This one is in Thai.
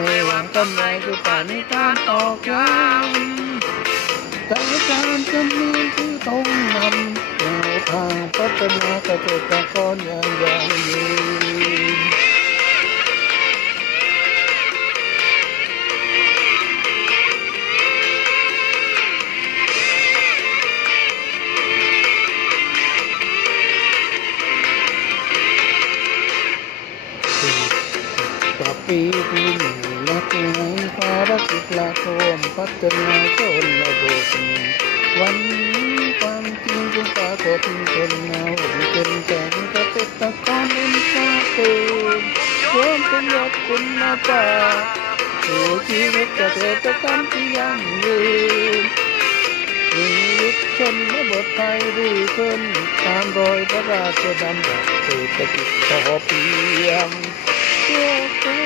ไม่หวังกำไรคือป่านในการตอกย้ำแต่การจำเป็นที่ต้องนำแนวทางพัฒนาเกษตรกรอย่างยั่งยืนต่อปีที่หนึ่งและที่ไหนภารกิจหลักร่วมพัฒนาชนบทวันนี้ความจริงจึงปรากฏเป็นเงาเป็นแสงเกษตรกรเป็นชาติเพิ่มประโยชน์คุณภาพสู่ชีวิตเกษตรกรรมที่ยั่งยืนชีวิตชนบทไทยดีขึ้นตามรอยพระราชดำรัสเศรษฐกิจพอเพียงเพื่อ